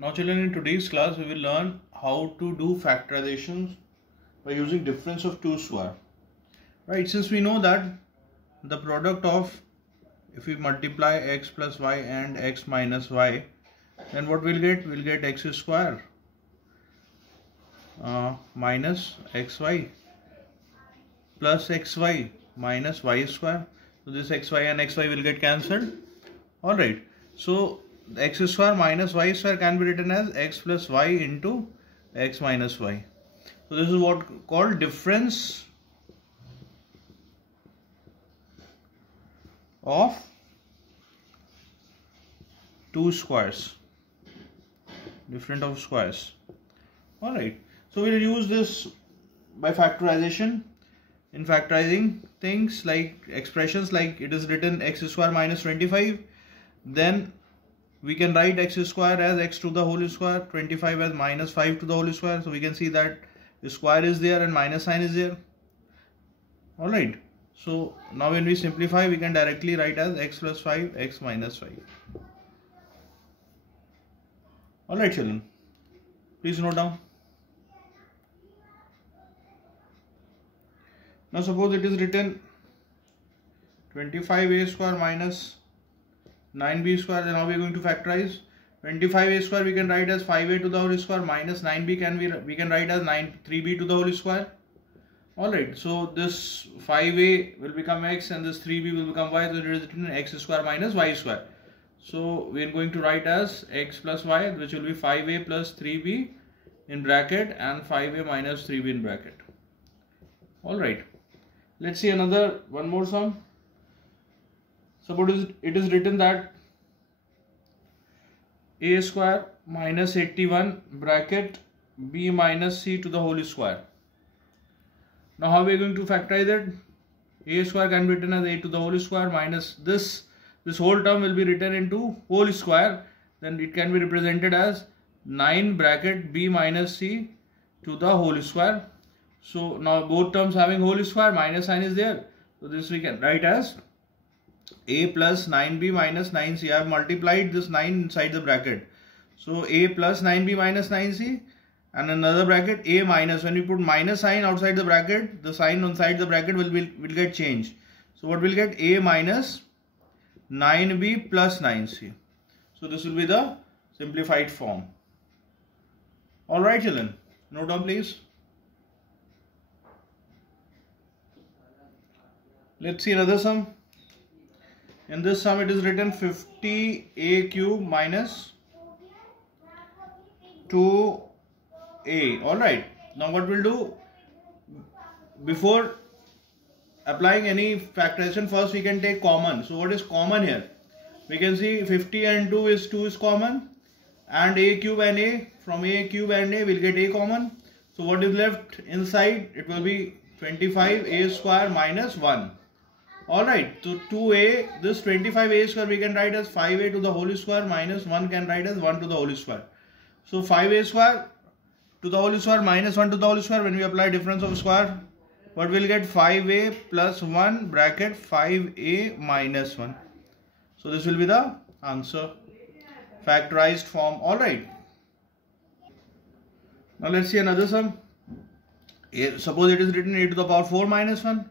Now children, in today's class we will learn how to do factorizations by using difference of two square. Right, since we know that the product of, if we multiply x plus y and x minus y, then what we'll get? We'll get x square minus xy plus xy minus y square. So this xy and xy will get cancelled. Alright, so x square minus y square can be written as x plus y into x minus y. So this is what called difference of two squares, different of squares. Alright, so we'll use this by factorization. In factorizing things like expressions, like it is written x square minus 25, then we can write x square as x to the whole square, 25 as minus 5 to the whole square. So we can see that the square is there and minus sign is there. Alright, so now when we simplify, we can directly write as x plus 5, x minus 5. Alright children, please note down. Now suppose it is written 25a square minus 9b square, then how we are going to factorize? 25a square we can write as 5a to the whole square minus 9b we can write as 3b to the whole square. Alright, so this 5a will become x and this 3b will become y, so it is written x square minus y square. So we are going to write as x plus y, which will be 5a plus 3b in bracket and 5a minus 3b in bracket. Alright, let's see one more sum. Suppose it is written that a square minus 81 bracket b minus c to the whole square. Now how we are going to factorize it? A square can be written as a to the whole square minus this whole term will be written into whole square, then it can be represented as 9 bracket b minus c to the whole square. So now both terms having whole square, minus sign is there, so this we can write as a plus 9b minus 9c. I have multiplied this 9 inside the bracket, so a plus 9b minus 9c, and another bracket a minus. When we put minus sign outside the bracket, the sign inside the bracket will get changed. So what will get? A minus 9b plus 9c. So this will be the simplified form. Alright children, note down please. Let's see another sum. In this sum it is written 50a cube minus 2a. Alright, now what we'll do, before applying any factorization, first we can take common. So what is common here? We can see 50 and 2 is common, and a cube and a, from a cube and a we'll get a common. So what is left inside? It will be 25a square minus 1. Alright, so 2a, this 25a square we can write as 5a to the whole square minus 1 can write as 1 to the whole square. So 5a square to the whole square minus 1 to the whole square, when we apply difference of square, what will get? 5a plus 1 bracket 5a minus 1. So this will be the answer, factorized form. Alright, now let's see another sum. Suppose it is written a to the power 4 minus 1.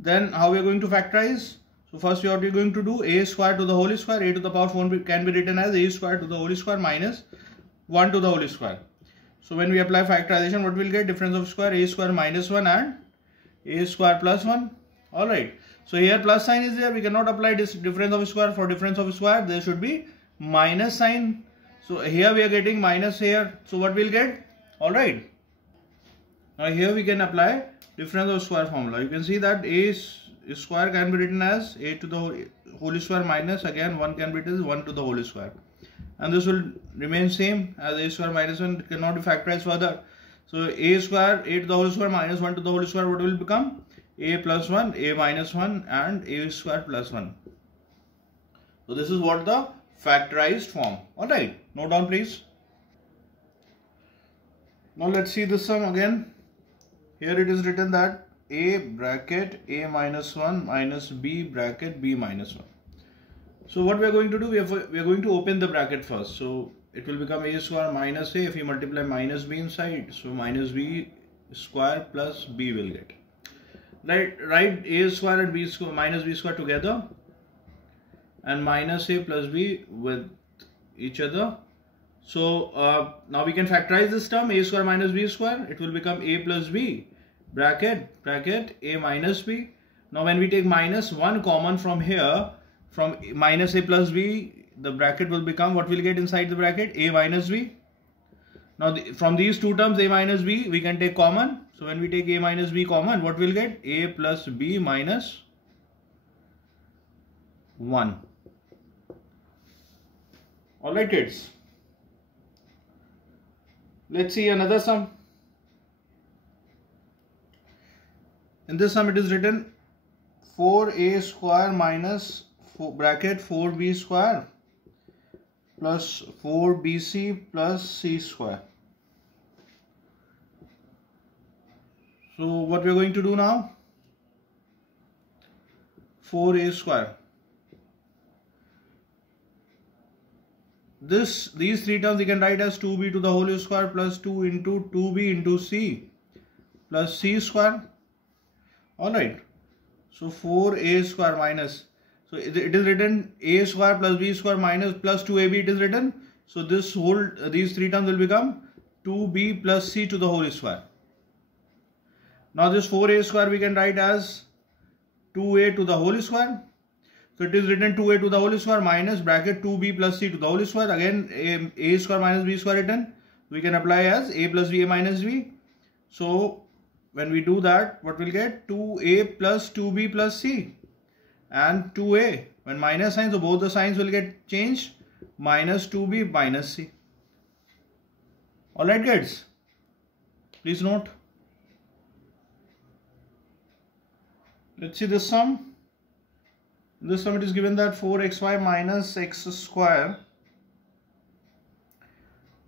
Then how we are going to factorize? So first what we are going to do, a square to the whole square, a to the power 4 can be written as a square to the whole square minus 1 to the whole square. So when we apply factorization, what we will get? Difference of square, a square minus 1 and a square plus 1. Alright, so here plus sign is there, we cannot apply this difference of square. For difference of square there should be minus sign. So here we are getting minus here, so what we will get? Alright, now here we can apply difference of square formula. You can see that a square can be written as a to the whole square minus, again 1 can be written as 1 to the whole square, and this will remain same as a square minus 1, cannot be factorized further. So a square, a to the whole square minus 1 to the whole square, what will become? A plus 1, a minus 1 and a square plus 1. So this is what the factorized form. Alright, note down please. Now let's see this sum again. Here it is written that a bracket a minus 1 minus b bracket b minus 1. So what we are going to do, we are going to open the bracket first. So it will become a square minus a. If you multiply minus b inside, so minus b square plus b will get. Write a square and b square minus b square together, and minus a plus b with each other. So now we can factorize this term, a square minus b square. It will become a plus b bracket a minus b. Now when we take minus 1 common from here, from minus a plus b, the bracket will become, what we'll get inside the bracket? A minus b. Now from these two terms, a minus b, we can take common. So when we take a minus b common, what we'll get? A plus b minus 1. Alright kids. Let's see another sum. In this sum it is written 4a square minus bracket 4b square plus 4bc plus c square. So what we are going to do now? 4a square. These three terms we can write as 2b to the whole square plus 2 into 2b into c plus c square. Alright. So 4a square minus. So it is written a square plus b square minus plus 2ab it is written. So these three terms will become 2b plus c to the whole square. Now this 4a square we can write as 2a to the whole square. So it is written 2a to the whole square minus bracket 2b plus c to the whole square. Again a square minus b square written. We can apply as a plus b a minus b. So when we do that, what we'll get? 2a plus 2b plus c and 2a. When minus sign, so both the signs will get changed. Minus 2b minus c. Alright kids. Please note. Let's see this sum. In this sum it is given that 4xy minus x square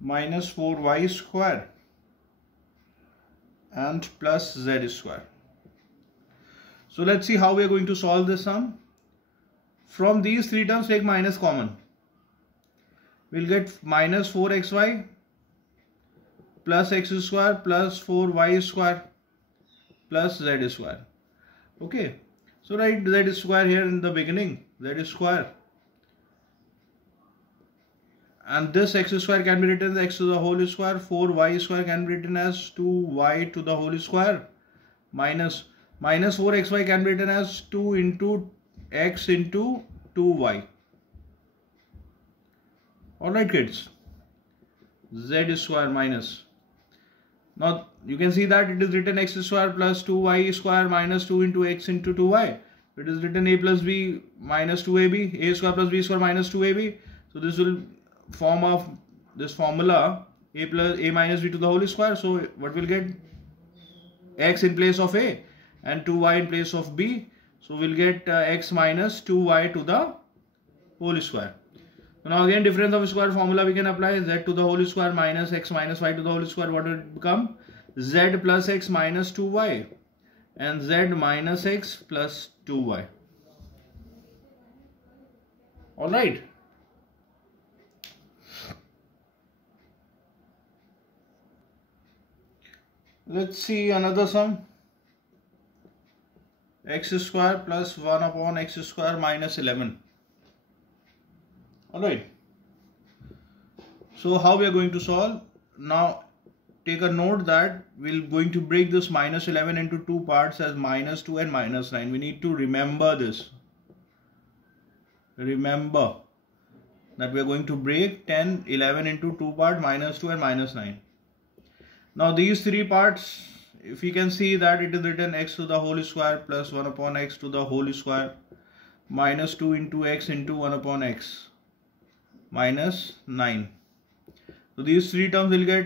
minus 4y square and plus z square. So let's see how we are going to solve this sum. From these three terms take minus common. We'll get minus 4xy plus x square plus 4y square plus z square. Okay. So write z square here in the beginning. Z square. And this x square can be written as x to the whole square. 4y square can be written as 2y to the whole square. Minus 4xy can be written as 2 into x into 2y. Alright kids. Z square minus. Now you can see that it is written x square plus 2y square minus 2 into x into 2y. It is written a plus b minus 2ab. A square plus b square minus 2ab. So this will form of this formula a plus a minus b to the whole square. So what will get? X in place of a and 2y in place of b. So we'll get x minus 2y to the whole square. Now again difference of square formula we can apply. Z to the whole square minus x minus y to the whole square. What will it become? Z plus x minus 2y and z minus x plus 2y. Alright. Let's see another sum. X square plus 1 upon x square minus 11. Alright. So how we are going to solve? Now take a note that we're going to break this minus 11 into two parts as minus 2 and minus 9. We need to remember this. Remember that we are going to break 10, 11 into two parts, minus 2 and minus 9. Now these three parts, if you can see that it is written x to the whole square plus 1 upon x to the whole square minus 2 into x into 1 upon x minus 9. So these three terms will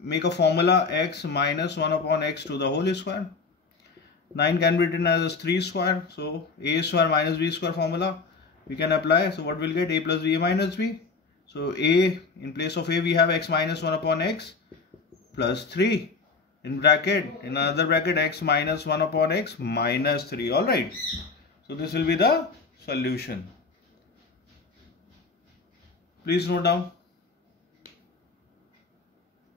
make a formula x minus 1 upon x to the whole square. 9 can be written as 3 square. So a square minus b square formula we can apply. So what we'll get? A plus b a minus b. So a, in place of a we have x minus 1 upon x plus 3. In another bracket x minus 1 upon x minus 3. Alright. So this will be the solution. Please note down.